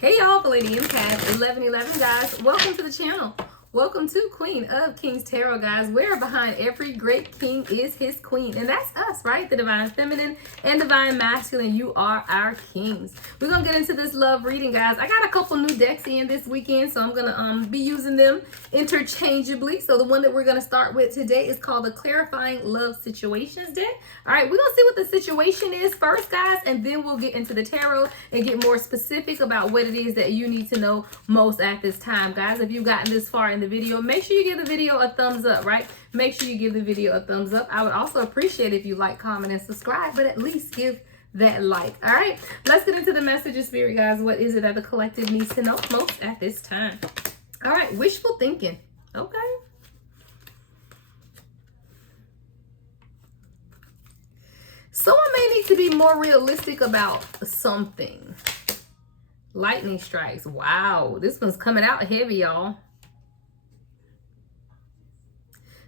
Hey y'all, Lady Impact 1111 guys. Welcome to the channel. Welcome to Queen of Kings Tarot, guys. Where behind every great king is his queen. And that's us, right? The divine feminine and divine masculine. You are our kings. We're going to get into this love reading, guys. I got a couple new decks in this weekend, so I'm going to be using them interchangeably. So the one that we're going to start with today is called the Clarifying Love Situations deck. All right, we're going to see what the situation is first, guys, and then we'll get into the tarot and get more specific about what it is that you need to know most at this time, guys. If you've gotten this far in the video, make sure you give the video a thumbs up, right? Make sure you give the video a thumbs up. I would also appreciate if you like, comment, and subscribe, but at least give that like. All right, let's get into the message of spirit, guys. What is it that the collective needs to know most at this time? All right, wishful thinking. Okay. Someone may need to be more realistic about something. Lightning strikes. Wow, this one's coming out heavy, y'all.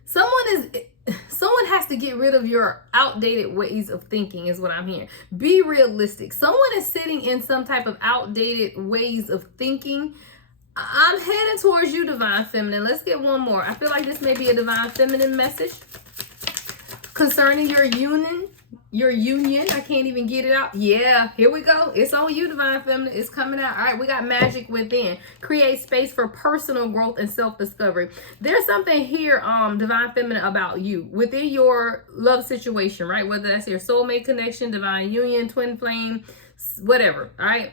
Someone has to get rid of your outdated ways of thinking is what I'm hearing. Be realistic. Someone is sitting in some type of outdated ways of thinking. I'm heading towards you, divine feminine. Let's get one more. I feel like this may be a divine feminine message concerning your union. I can't even get it out. Yeah, here we go. It's on you, divine feminine. It's coming out. All right, we got magic within. Create space for personal growth and self-discovery. There's something here, divine feminine, about you within your love situation, right? Whether that's your soulmate connection, divine union, twin flame, whatever. All right.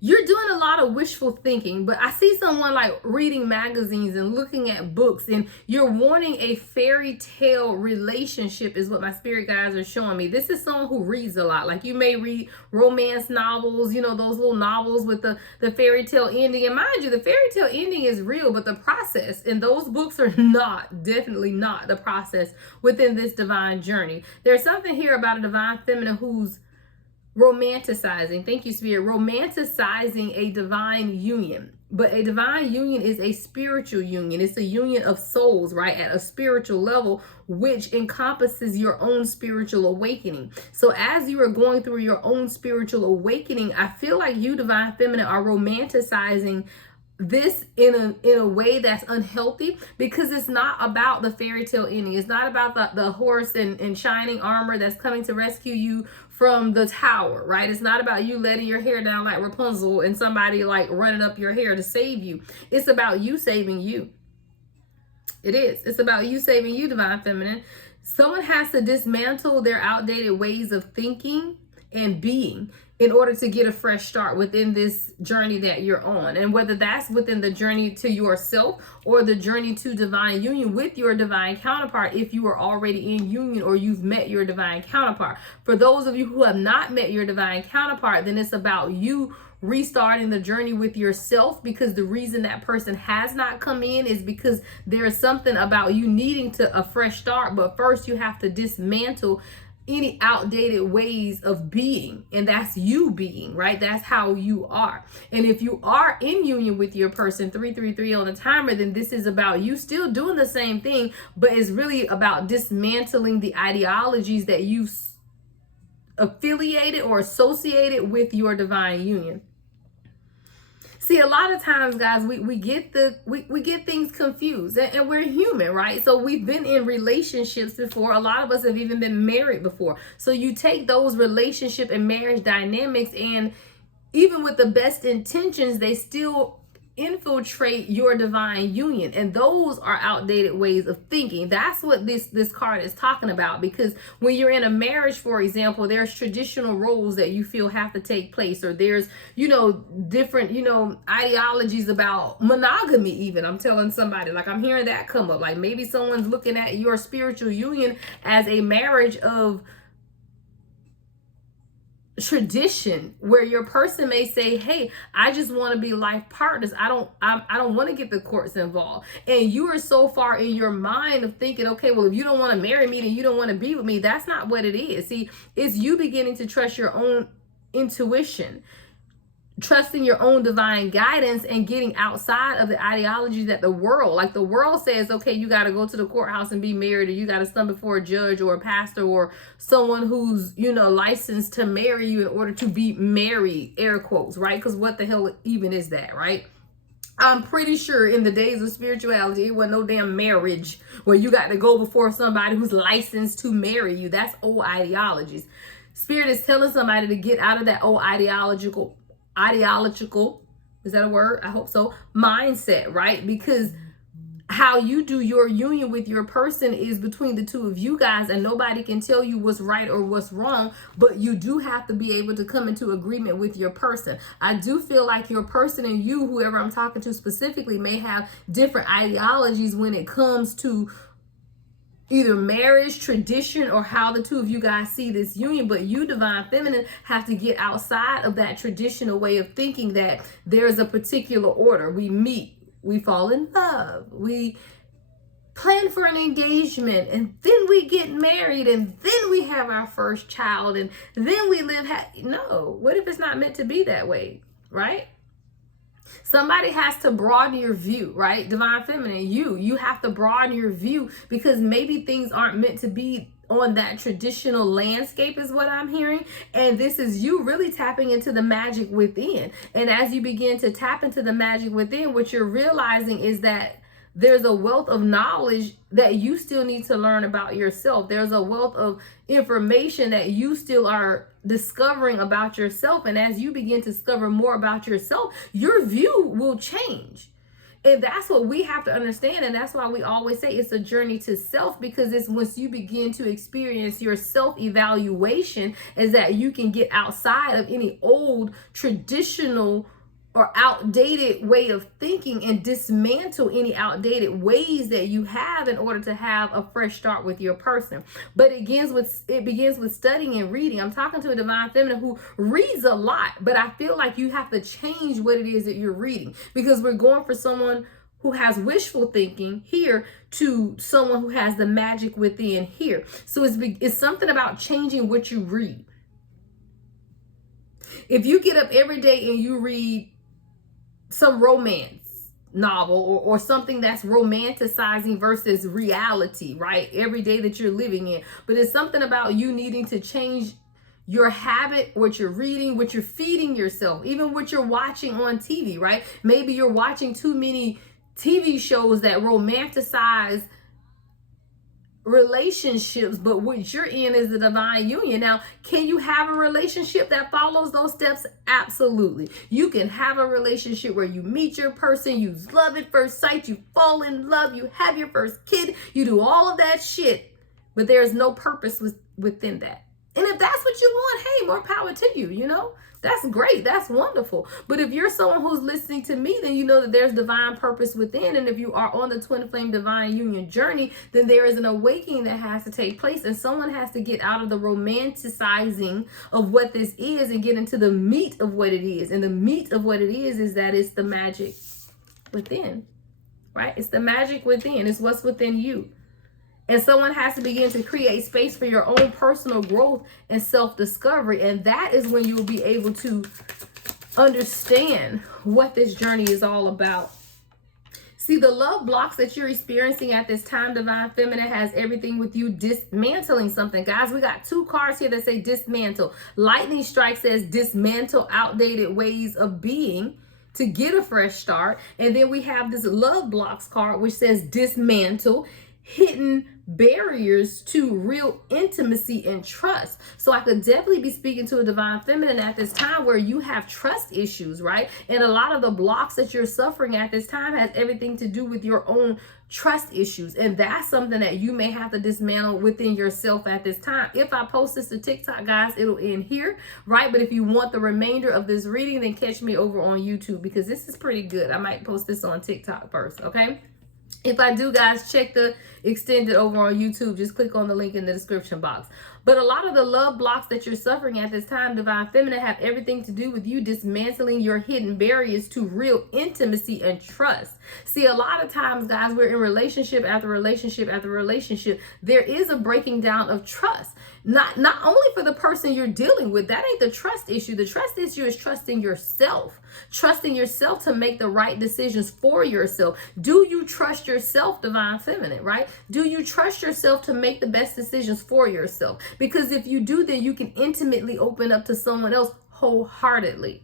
You're doing a lot of wishful thinking, but I see someone like reading magazines and looking at books, and you're wanting a fairy tale relationship is what my spirit guides are showing me. This is someone who reads a lot. Like, you may read romance novels, you know, those little novels with the fairy tale ending. And mind you, the fairy tale ending is real, but the process in those books are definitely not the process within this divine journey. There's something here about a divine feminine who's romanticizing, thank you, spirit, romanticizing a divine union. But a divine union is a spiritual union. It's a union of souls, right, at a spiritual level, which encompasses your own spiritual awakening. So as you are going through your own spiritual awakening, I feel like you, divine feminine, are romanticizing this in a way that's unhealthy, because it's not about the fairy tale ending. It's not about the horse in shining armor that's coming to rescue you from the tower, right? It's not about you letting your hair down like Rapunzel and somebody like running up your hair to save you. It's about you saving you. It is. It's about you saving you, divine feminine. Someone has to dismantle their outdated ways of thinking and being in order to get a fresh start within this journey that you're on. And whether that's within the journey to yourself or the journey to divine union with your divine counterpart, if you are already in union or you've met your divine counterpart. For those of you who have not met your divine counterpart, then it's about you restarting the journey with yourself, because the reason that person has not come in is because there's something about you needing a fresh start. But first you have to dismantle any outdated ways of being, and that's you being, right? That's how you are. And if you are in union with your person, 333 on the timer, then this is about you still doing the same thing, but it's really about dismantling the ideologies that you've affiliated or associated with your divine union. See, a lot of times, guys, we get things confused, and we're human, right? So we've been in relationships before. A lot of us have even been married before. So you take those relationship and marriage dynamics, and even with the best intentions, they still infiltrate your divine union, and those are outdated ways of thinking. That's what this card is talking about, because when you're in a marriage, for example, there's traditional roles that you feel have to take place, or there's, you know, different, you know, ideologies about monogamy. Even I'm telling somebody, like, I'm hearing that come up, like maybe someone's looking at your spiritual union as a marriage of tradition, where your person may say, hey, I just want to be life partners. I don't want to get the courts involved. And you are so far in your mind of thinking, okay, well, if you don't want to marry me, then you don't want to be with me. That's not what it is. See, it's you beginning to trust your own intuition, trusting your own divine guidance and getting outside of the ideology that the world says, okay, you got to go to the courthouse and be married, or you got to stand before a judge or a pastor or someone who's, licensed to marry you in order to be married, air quotes, right? Because what the hell even is that, right? I'm pretty sure in the days of spirituality, it wasn't no damn marriage where you got to go before somebody who's licensed to marry you. That's old ideologies. Spirit is telling somebody to get out of that old ideological, is that a word? I hope so. Mindset, right? Because how you do your union with your person is between the two of you guys, and nobody can tell you what's right or what's wrong, but you do have to be able to come into agreement with your person. I do feel like your person and you, whoever I'm talking to specifically, may have different ideologies when it comes to either marriage, tradition, or how the two of you guys see this union. But you, divine feminine, have to get outside of that traditional way of thinking that there's a particular order. We meet, we fall in love, we plan for an engagement, and then we get married, and then we have our first child, and then we live no, what if it's not meant to be that way, right? Somebody has to broaden your view, right? Divine feminine, you have to broaden your view, because maybe things aren't meant to be on that traditional landscape, is what I'm hearing. And this is you really tapping into the magic within. And as you begin to tap into the magic within, what you're realizing is that there's a wealth of knowledge that you still need to learn about yourself. There's a wealth of information that you still are discovering about yourself. And as you begin to discover more about yourself, your view will change. And that's what we have to understand. And that's why we always say it's a journey to self, because it's once you begin to experience your self-evaluation, is that you can get outside of any old traditional or outdated way of thinking and dismantle any outdated ways that you have in order to have a fresh start with your person. But it begins with studying and reading. I'm talking to a divine feminine who reads a lot, but I feel like you have to change what it is that you're reading, because we're going for someone who has wishful thinking here to someone who has the magic within here. So it's something about changing what you read. If you get up every day and you read some romance novel or something that's romanticizing versus reality, right? Every day that you're living in. But it's something about you needing to change your habit, what you're reading, what you're feeding yourself, even what you're watching on TV, right? Maybe you're watching too many TV shows that romanticize relationships, but what you're in is the divine union. Now, can you have a relationship that follows those steps? Absolutely. You can have a relationship where you meet your person, you love at first sight, you fall in love, you have your first kid, you do all of that shit, but there's no purpose within that. And if that's what you want, hey, more power to you, That's great. That's wonderful. But if you're someone who's listening to me, then you know that there's divine purpose within. And if you are on the twin flame divine union journey, then there is an awakening that has to take place. And someone has to get out of the romanticizing of what this is and get into the meat of what it is. And the meat of what it is that it's the magic within, right? It's the magic within. It's what's within you. And someone has to begin to create space for your own personal growth and self-discovery. And that is when you'll be able to understand what this journey is all about. See, the love blocks that you're experiencing at this time, divine feminine, has everything with you dismantling something. Guys, we got two cards here that say dismantle. Lightning strike says dismantle outdated ways of being to get a fresh start. And then we have this love blocks card, which says dismantle hidden barriers to real intimacy and trust. So I could definitely be speaking to a divine feminine at this time where you have trust issues, right? And a lot of the blocks that you're suffering at this time has everything to do with your own trust issues. And that's something that you may have to dismantle within yourself at this time. If I post this to TikTok, guys, it'll end here, right? But if you want the remainder of this reading, then catch me over on YouTube, because this is pretty good. I might post this on TikTok first, okay? If I do, guys, check the extended over on YouTube. Just click on the link in the description box. But a lot of the love blocks that you're suffering at this time, Divine Feminine, have everything to do with you dismantling your hidden barriers to real intimacy and trust. See, a lot of times, guys, we're in relationship after relationship after relationship. There is a breaking down of trust. Not only for the person you're dealing with. That ain't the trust issue. The trust issue is trusting yourself. Trusting yourself to make the right decisions for yourself. Do you trust yourself, Divine Feminine, right? Do you trust yourself to make the best decisions for yourself? Because if you do, then you can intimately open up to someone else wholeheartedly.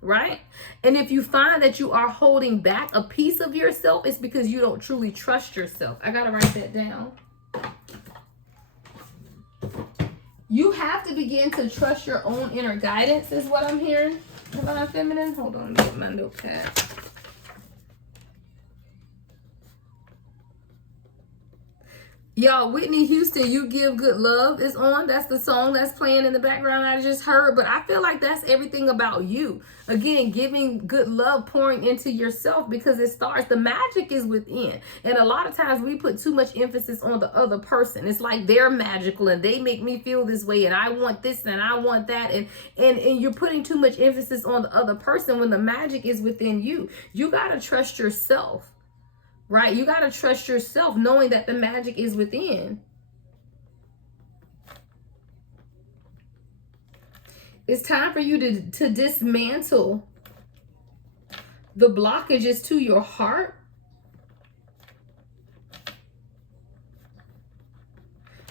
Right? And if you find that you are holding back a piece of yourself, it's because you don't truly trust yourself. I gotta write that down. You have to begin to trust your own inner guidance, is what I'm hearing. Divine Feminine, hold on, get my notepad. Y'all, Whitney Houston, You Give Good Love is on. That's the song that's playing in the background I just heard. But I feel like that's everything about you. Again, giving good love, pouring into yourself, because it starts, the magic is within. And a lot of times we put too much emphasis on the other person. It's like they're magical and they make me feel this way and I want this and I want that. And you're putting too much emphasis on the other person when the magic is within you. You got to trust yourself. Right? You got to trust yourself, knowing that the magic is within. It's time for you to dismantle the blockages to your heart.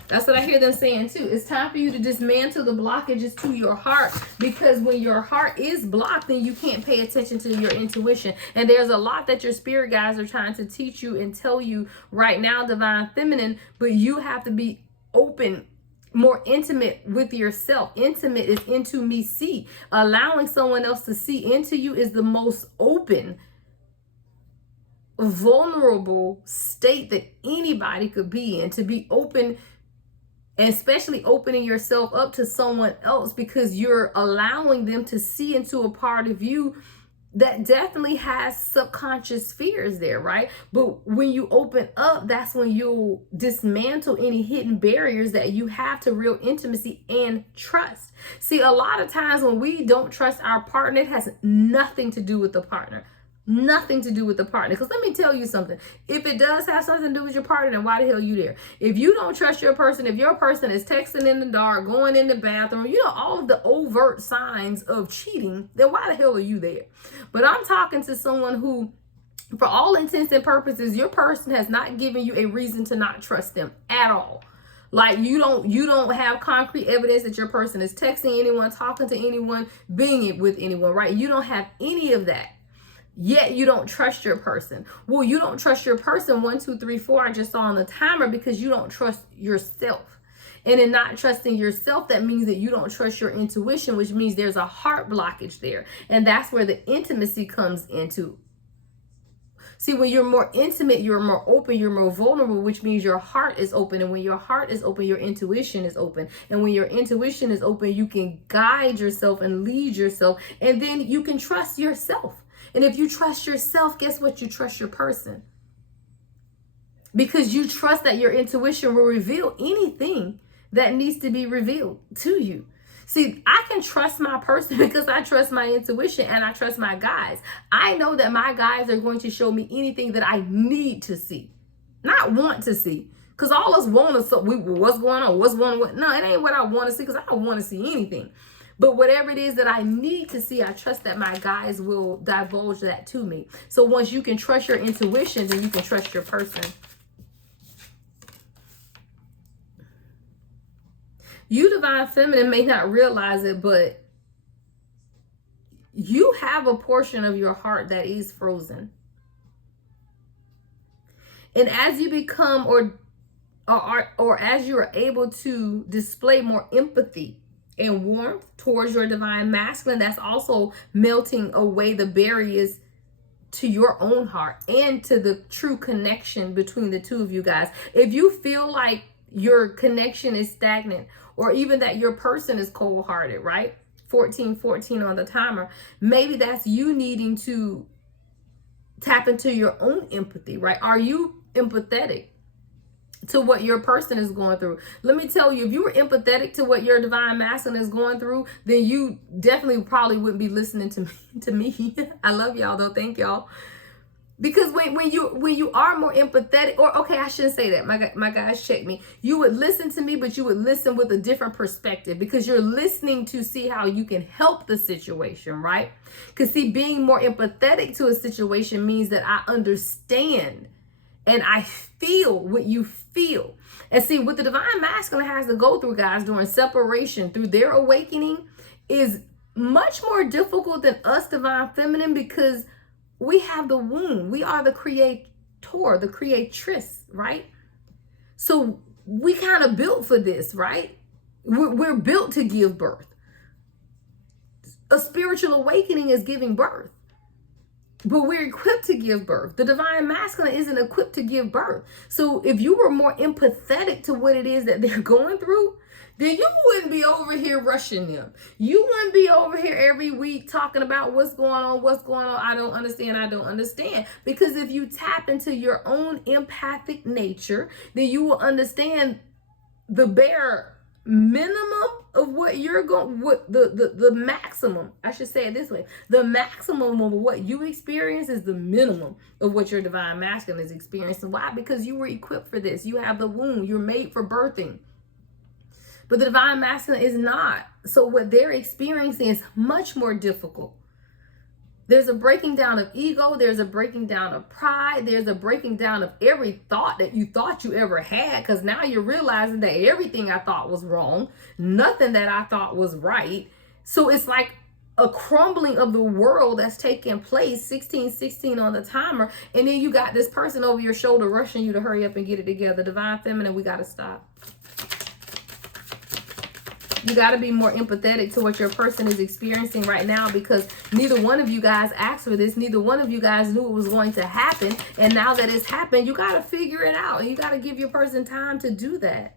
That's what I hear them saying too. It's time for you to dismantle the blockages to your heart, because when your heart is blocked, then you can't pay attention to your intuition. And there's a lot that your spirit guides are trying to teach you and tell you right now, Divine Feminine, but you have to be open, more intimate with yourself. Intimate is into me see. Allowing someone else to see into you is the most open, vulnerable state that anybody could be in. To be open, and especially opening yourself up to someone else, because you're allowing them to see into a part of you that definitely has subconscious fears there, right? But when you open up, that's when you'll dismantle any hidden barriers that you have to real intimacy and trust. See, a lot of times when we don't trust our partner, it has nothing to do with the partner. Nothing to do with the partner. Because let me tell you something. If it does have something to do with your partner, then why the hell are you there? If you don't trust your person, if your person is texting in the dark, going in the bathroom, you know, all of the overt signs of cheating, then why the hell are you there? But I'm talking to someone who, for all intents and purposes, your person has not given you a reason to not trust them at all. Like you don't have concrete evidence that your person is texting anyone, talking to anyone, being with anyone, right? You don't have any of that. Yet you don't trust your person. Well, you don't trust your person, 1, 2, 3, 4, I just saw on the timer, because you don't trust yourself. And in not trusting yourself, that means that you don't trust your intuition, which means there's a heart blockage there. And that's where the intimacy comes into. See, when you're more intimate, you're more open, you're more vulnerable, which means your heart is open. And when your heart is open, your intuition is open. And when your intuition is open, you can guide yourself and lead yourself. And then you can trust yourself. And if you trust yourself, guess what? You trust your person. Because you trust that your intuition will reveal anything that needs to be revealed to you. See, I can trust my person because I trust my intuition and I trust my guides. I know that my guides are going to show me anything that I need to see, not want to see. Because all us want to see, what's going on, what's going on. No, it ain't what I want to see, because I don't want to see anything. But whatever it is that I need to see, I trust that my guides will divulge that to me. So once you can trust your intuition, then you can trust your person. You, Divine Feminine, may not realize it, but you have a portion of your heart that is frozen. And as you become or as you are able to display more empathy and warmth towards your divine masculine, that's also melting away the barriers to your own heart and to the true connection between the two of you guys. If you feel like your connection is stagnant, or even that your person is cold-hearted, right? 1414 on the timer. Maybe that's you needing to tap into your own empathy, right? Are you empathetic? to what your person is going through. Let me tell you, if you were empathetic to what your divine masculine is going through, then you definitely probably wouldn't be listening to me. I love y'all though. Thank y'all. Because when you are more empathetic, or okay, I shouldn't say that. My guys check me. You would listen to me, but you would listen with a different perspective because you're listening to see how you can help the situation, right? Because see, being more empathetic to a situation means that I understand and I feel what you feel. And see, what the divine masculine has to go through, guys, during separation, through their awakening, is much more difficult than us divine feminine, because we have the womb. We are the creator, the creatress, right? So we kind of built for this, right? We're built to give birth. A spiritual awakening is giving birth. But we're equipped to give birth. The divine masculine isn't equipped to give birth. So if you were more empathetic to what it is that they're going through, then you wouldn't be over here rushing them. You wouldn't be over here every week talking about what's going on, I don't understand. Because if you tap into your own empathic nature, then you will understand the bare minimum of what you're going, what the maximum, I should say it this way, the maximum of what you experience is the minimum of what your divine masculine is experiencing. Why? Because you were equipped for this. You have the womb. You're made for birthing. But the divine masculine is not. So what they're experiencing is much more difficult. There's a breaking down of ego. There's a breaking down of pride. There's a breaking down of every thought that you thought you ever had, because now you're realizing that everything I thought was wrong, nothing that I thought was right. So it's like a crumbling of the world that's taking place, 1616 on the timer. And then you got this person over your shoulder rushing you to hurry up and get it together. Divine feminine, we got to stop. You got to be more empathetic to what your person is experiencing right now, because neither one of you guys asked for this. Neither one of you guys knew it was going to happen. And now that it's happened, you got to figure it out. And you got to give your person time to do that.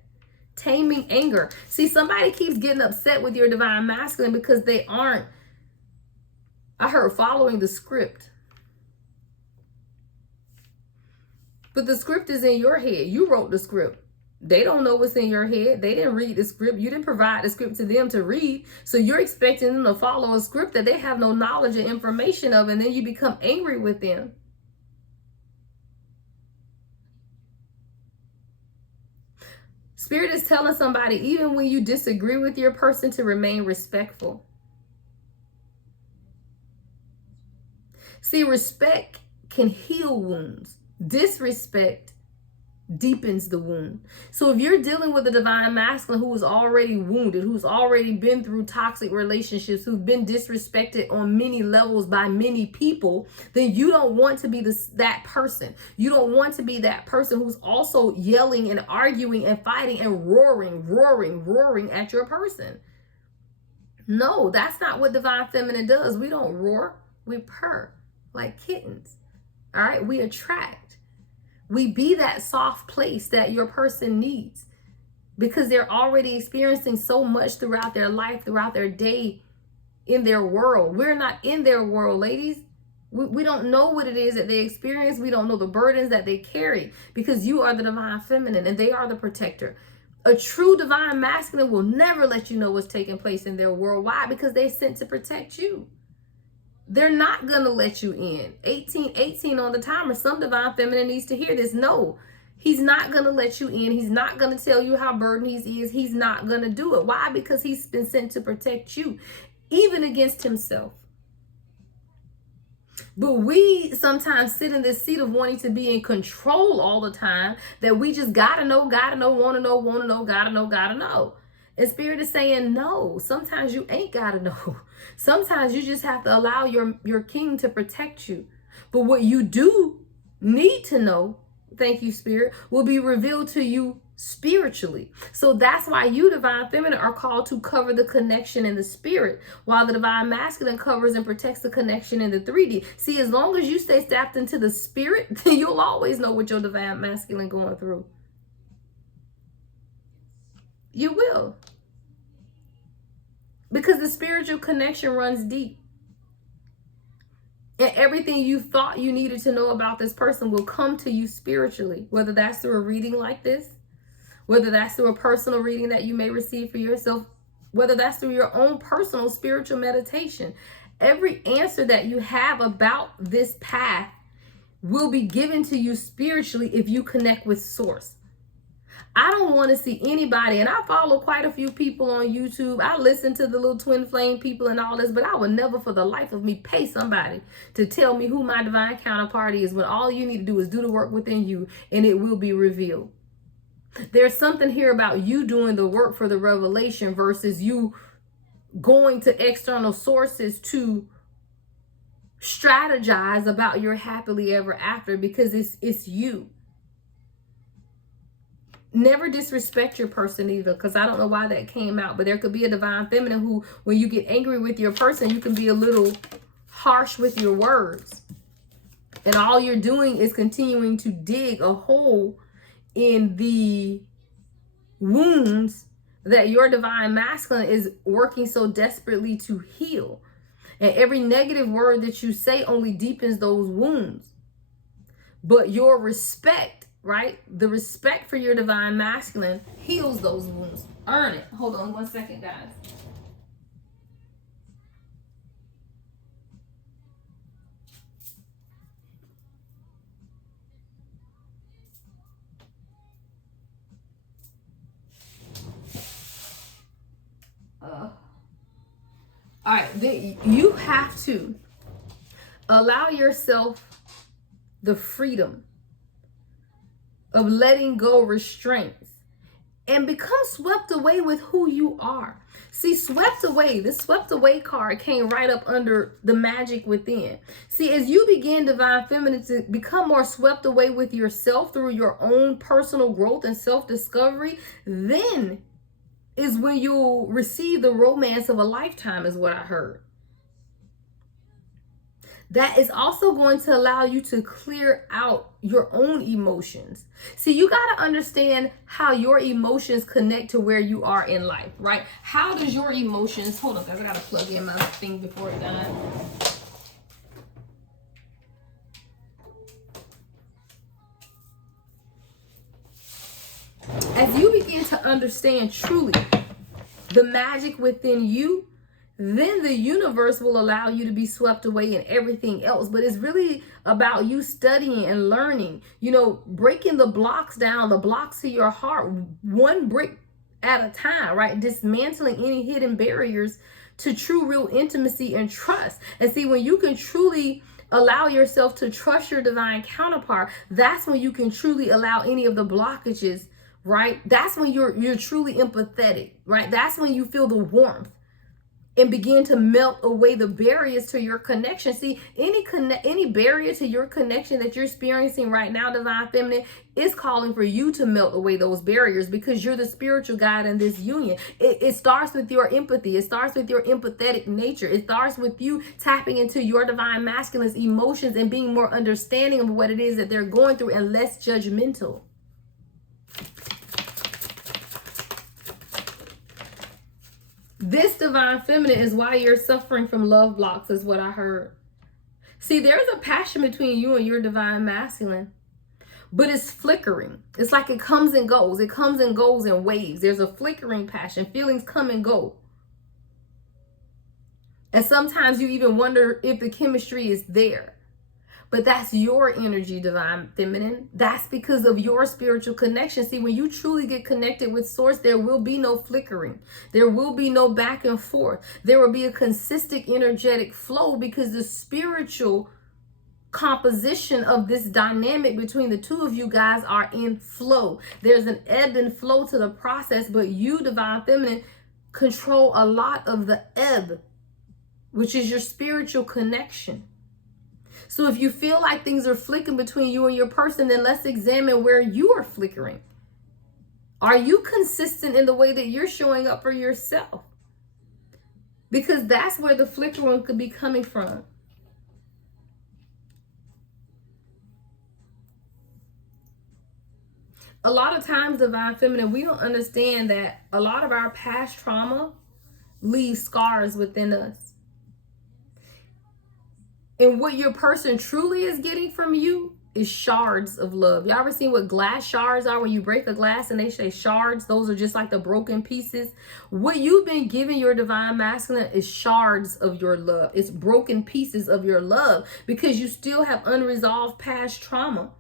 Taming anger. See, somebody keeps getting upset with your divine masculine because they aren't, I heard, following the script. But the script is in your head. You wrote the script. They don't know what's in your head. They didn't read the script. You didn't provide the script to them to read. So you're expecting them to follow a script that they have no knowledge and information of, and then you become angry with them. Spirit is telling somebody, even when you disagree with your person, to remain respectful. See, respect can heal wounds. Disrespect deepens the wound. So if you're dealing with a divine masculine who is already wounded, who's already been through toxic relationships, who've been disrespected on many levels by many people, then you don't want to be that person. You don't want to be that person who's also yelling and arguing and fighting and roaring at your person. No, that's not what divine feminine does. We don't roar, we purr like kittens. All right, we attract. We be that soft place that your person needs, because they're already experiencing so much throughout their life, throughout their day, in their world. We're not in their world, ladies. We don't know what it is that they experience. We don't know the burdens that they carry, because you are the divine feminine and they are the protector. A true divine masculine will never let you know what's taking place in their world. Why? Because they're sent to protect you. They're not going to let you in. 18 on the timer. Some divine feminine needs to hear this. No, he's not going to let you in. He's not going to tell you how burdened he is. He's not going to do it. Why? Because he's been sent to protect you, even against himself. But we sometimes sit in this seat of wanting to be in control all the time, that we just gotta know, wanna know, gotta know. And Spirit is saying, no, sometimes you ain't gotta know. Sometimes you just have to allow your king to protect you. But what you do need to know, thank you, Spirit, will be revealed to you spiritually. So that's why you, divine feminine, are called to cover the connection in the spirit, while the divine masculine covers and protects the connection in the 3D. See, as long as you stay tapped into the spirit, then you'll always know what your divine masculine going through. You will. Because the spiritual connection runs deep. And everything you thought you needed to know about this person will come to you spiritually, whether that's through a reading like this, whether that's through a personal reading that you may receive for yourself, whether that's through your own personal spiritual meditation. Every answer that you have about this path will be given to you spiritually if you connect with source. I don't want to see anybody, and I follow quite a few people on YouTube. I listen to the little twin flame people and all this, but I would never for the life of me pay somebody to tell me who my divine counterpart is, when all you need to do is do the work within you and it will be revealed. There's something here about you doing the work for the revelation versus you going to external sources to strategize about your happily ever after, because it's you. Never disrespect your person either, because I don't know why that came out, but there could be a divine feminine who, when you get angry with your person, you can be a little harsh with your words. And all you're doing is continuing to dig a hole in the wounds that your divine masculine is working so desperately to heal. And every negative word that you say only deepens those wounds. But your respect, right? The respect for your divine masculine heals those wounds. Earn it. Hold on 1 second, guys. All right, you have to allow yourself the freedom of letting go restraints and become swept away with who you are. See, swept away, this swept away card came right up under the magic within. See, as you begin divine feminine to become more swept away with yourself through your own personal growth and self-discovery, then is when you'll receive the romance of a lifetime, is what I heard. That is also going to allow you to clear out your own emotions. See, you got to understand how your emotions connect to where you are in life, right? How does your emotions, hold on guys, I got to plug in my thing before it dies. As you begin to understand truly the magic within you, then the universe will allow you to be swept away in everything else. But it's really about you studying and learning, breaking the blocks down, the blocks to your heart, one brick at a time, right? Dismantling any hidden barriers to true, real intimacy and trust. And see, when you can truly allow yourself to trust your divine counterpart, that's when you can truly allow any of the blockages, right? That's when you're truly empathetic, right? That's when you feel the warmth and begin to melt away the barriers to your connection. See, any barrier to your connection that you're experiencing right now, divine feminine, is calling for you to melt away those barriers, because you're the spiritual guide in this union. It starts with your empathy. It starts with your empathetic nature. It starts with you tapping into your divine masculine's emotions and being more understanding of what it is that they're going through and less judgmental. This divine feminine is why you're suffering from love blocks, is what I heard. See, there's a passion between you and your divine masculine, but it's flickering. It's like it comes and goes. It comes and goes in waves. There's a flickering passion. Feelings come and go. And sometimes you even wonder if the chemistry is there. But that's your energy, divine feminine. That's because of your spiritual connection. See, when you truly get connected with source, there will be no flickering. There will be no back and forth. There will be a consistent energetic flow, because the spiritual composition of this dynamic between the two of you guys are in flow. There's an ebb and flow to the process, but you, divine feminine, control a lot of the ebb, which is your spiritual connection. So if you feel like things are flickering between you and your person, then let's examine where you are flickering. Are you consistent in the way that you're showing up for yourself? Because that's where the flickering could be coming from. A lot of times, divine feminine, we don't understand that a lot of our past trauma leaves scars within us. And what your person truly is getting from you is shards of love. Y'all ever seen what glass shards are when you break a glass and they say shards? Those are just like the broken pieces. What you've been giving your divine masculine is shards of your love. It's broken pieces of your love because you still have unresolved past trauma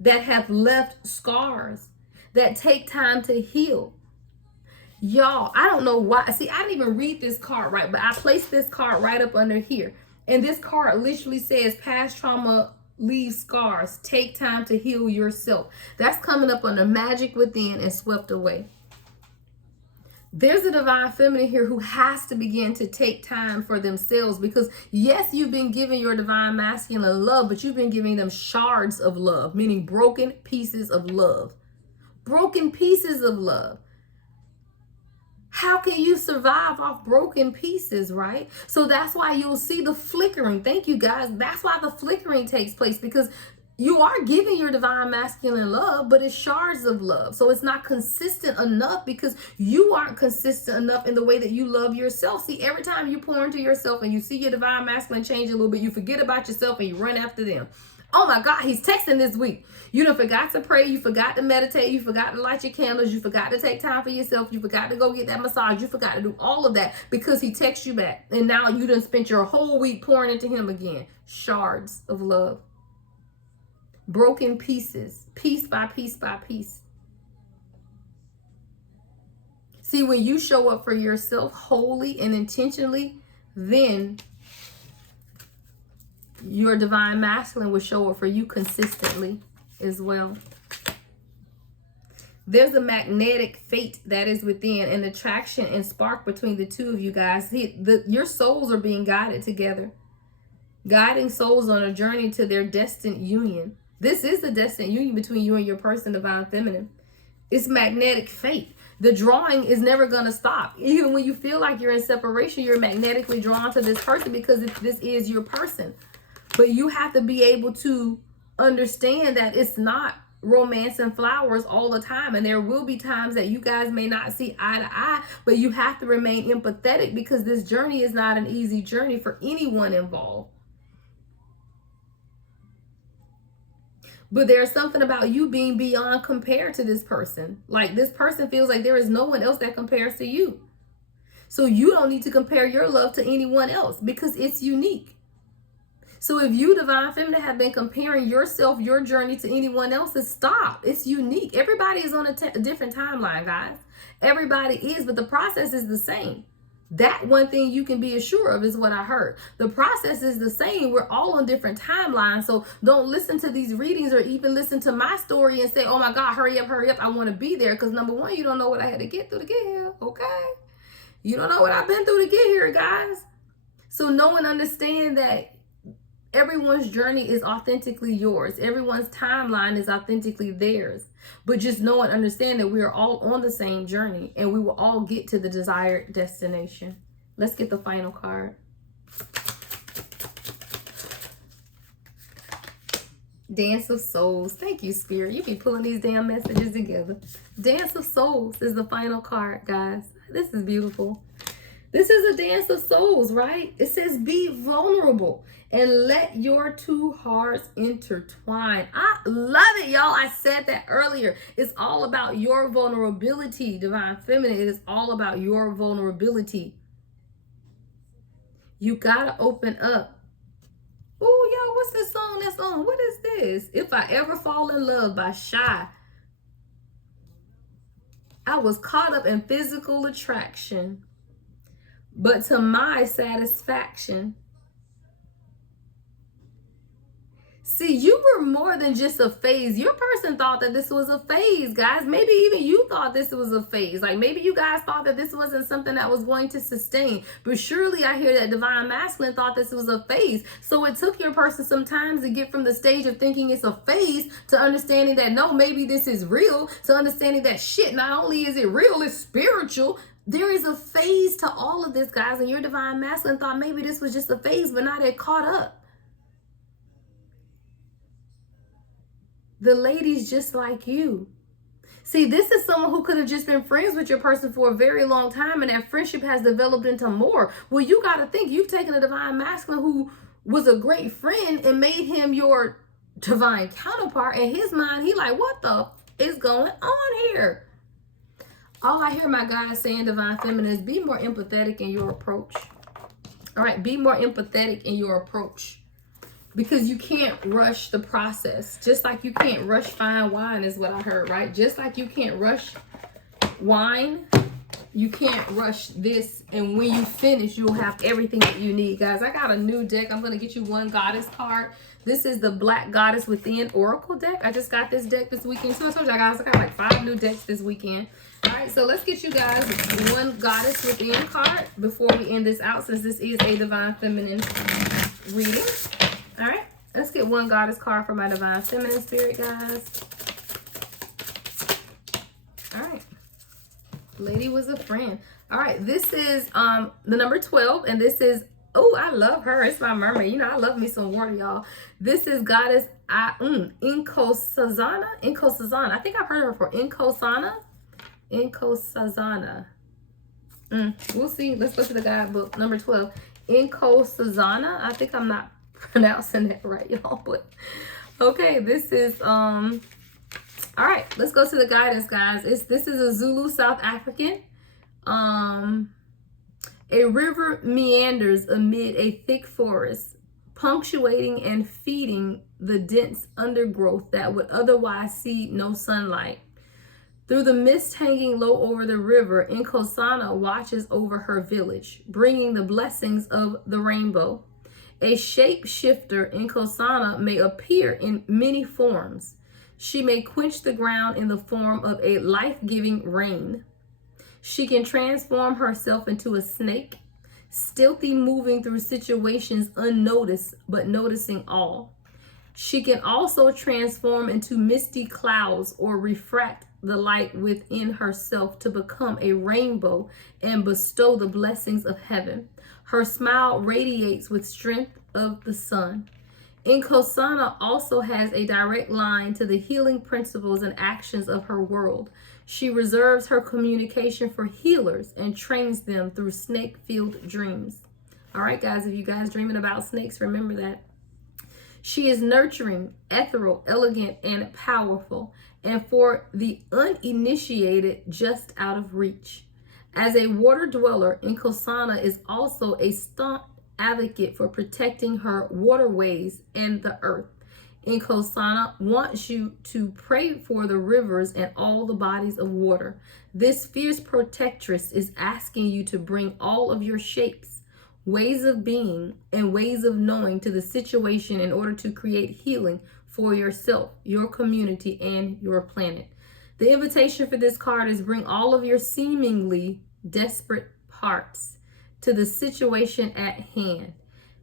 that have left scars that take time to heal. Y'all, I don't know why. See, I didn't even read this card right, but I placed this card right up under here. And this card literally says past trauma leaves scars. Take time to heal yourself. That's coming up under magic within and swept away. There's a divine feminine here who has to begin to take time for themselves because yes, you've been giving your divine masculine love, but you've been giving them shards of love, meaning broken pieces of love. Broken pieces of love. How can you survive off broken pieces, right? So that's why you'll see the flickering. Thank you, guys. That's why the flickering takes place because you are giving your divine masculine love, but it's shards of love. So it's not consistent enough because you aren't consistent enough in the way that you love yourself. See, every time you pour into yourself and you see your divine masculine change a little bit, you forget about yourself and you run after them. Oh my God, he's texting this week. You done forgot to pray. You forgot to meditate. You forgot to light your candles. You forgot to take time for yourself. You forgot to go get that massage. You forgot to do all of that because he texts you back. And now you done spent your whole week pouring into him again. Shards of love. Broken pieces. Piece by piece by piece. See, when you show up for yourself wholly and intentionally, then your divine masculine will show up for you consistently as well. There's a magnetic fate that is within, an attraction and spark between the two of you guys. Your souls are being guided together, guiding souls on a journey to their destined union. This is the destined union between you and your person, divine feminine. It's magnetic fate. The drawing is never going to stop. Even when you feel like you're in separation, you're magnetically drawn to this person because this is your person. But you have to be able to understand that it's not romance and flowers all the time. And there will be times that you guys may not see eye to eye, but you have to remain empathetic because this journey is not an easy journey for anyone involved. But there's something about you being beyond compared to this person. Like this person feels like there is no one else that compares to you. So you don't need to compare your love to anyone else because it's unique. So if you, divine feminine, have been comparing yourself, your journey to anyone else's, stop. It's unique. Everybody is on a different timeline, guys. Everybody is, but the process is the same. That one thing you can be assured of is what I heard. The process is the same. We're all on different timelines. So don't listen to these readings or even listen to my story and say, oh my God, hurry up, I want to be there. Because number one, you don't know what I had to get through to get here. Okay. You don't know what I've been through to get here, guys. So know and understand that everyone's journey is authentically yours. Everyone's timeline is authentically theirs. But just know and understand that we are all on the same journey and we will all get to the desired destination. Let's get the final card. Dance of Souls. Thank you, Spirit. You be pulling these damn messages together. Dance of Souls is the final card, guys. This is beautiful. This is a dance of souls, right? It says be vulnerable and let your two hearts intertwine. I love it, y'all. I said that earlier. It's all about your vulnerability, divine feminine. It is all about your vulnerability. You gotta open up. Oh, y'all, what's this song that's on? What is this? If I Ever Fall in Love by Shy. I was caught up in physical attraction, but to my satisfaction. See, you were more than just a phase. Your person thought that this was a phase, guys. Maybe even you thought this was a phase. Like maybe you guys thought that this wasn't something that was going to sustain. But surely I hear that divine masculine thought this was a phase. So it took your person some time to get from the stage of thinking it's a phase to understanding that no, maybe this is real, to understanding that shit, not only is it real, it's spiritual. There is a phase to all of this, guys, and your divine masculine thought maybe this was just a phase, but now they're caught up. The lady's just like you. See, this is someone who could have just been friends with your person for a very long time, and that friendship has developed into more. Well, you got to think, you've taken a divine masculine who was a great friend and made him your divine counterpart. In his mind, he like, what the is going on here? All I hear my guys saying, divine feminine, is be more empathetic in your approach. All right, be more empathetic in your approach, because you can't rush the process. Just like you can't rush fine wine is what I heard, right? Just like you can't rush wine, you can't rush this. And when you finish, you'll have everything that you need. Guys, I got a new deck. I'm going to get you one goddess card. This is the Black Goddess Within Oracle deck. I just got this deck this weekend. So I told you guys, I got like 5 new decks this weekend. All right, so let's get you guys one Goddess Within card before we end this out, since this is a divine feminine reading. All right, let's get one goddess card for my divine feminine spirit, guys. All right, lady was a friend. All right, this is the number 12, and this is, oh, I love her. It's my mermaid. You know, I love me some water, y'all. This is goddess Inkosazana. Inkosazana. I think I've heard of her before. Inkosana. Inkosazana. We'll see. Let's go to the guidebook. Number 12. Inkosazana. I think I'm not pronouncing that right, y'all, but okay, this is all right, let's go to the guidance, guys. This is a Zulu South African. A river meanders amid a thick forest, punctuating and feeding the dense undergrowth that would otherwise see no sunlight. Through the mist hanging low over the river, Inkosana watches over her village, bringing the blessings of the rainbow. A shapeshifter, Inkosana, may appear in many forms. She may quench the ground in the form of a life-giving rain. She can transform herself into a snake, stealthy, moving through situations unnoticed, but noticing all. She can also transform into misty clouds or refract the light within herself to become a rainbow and bestow the blessings of heaven. Her smile radiates with strength of the sun. Inkosana also has a direct line to the healing principles and actions of her world. She reserves her communication for healers and trains them through snake-filled dreams. All right, guys, if you guys dreaming about snakes, remember that. She is nurturing, ethereal, elegant, and powerful, and for the uninitiated, just out of reach. As a water dweller, Inkosana is also a staunch advocate for protecting her waterways and the earth. Inkosana wants you to pray for the rivers and all the bodies of water. This fierce protectress is asking you to bring all of your shapes, ways of being, and ways of knowing to the situation in order to create healing for yourself, your community, and your planet. The invitation for this card is bring all of your seemingly desperate parts to the situation at hand.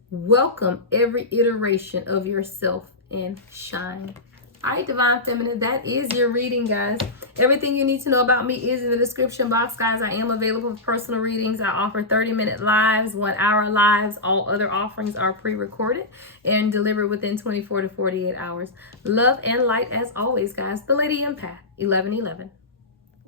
Welcome every iteration of yourself and shine. All right, divine feminine, that is your reading, guys. Everything you need to know about me is in the description box, guys. I am available for personal readings. I offer 30-minute lives, 1-hour lives. All other offerings are pre-recorded and delivered within 24 to 48 hours. Love and light as always, guys. The Lady Empath, 1111.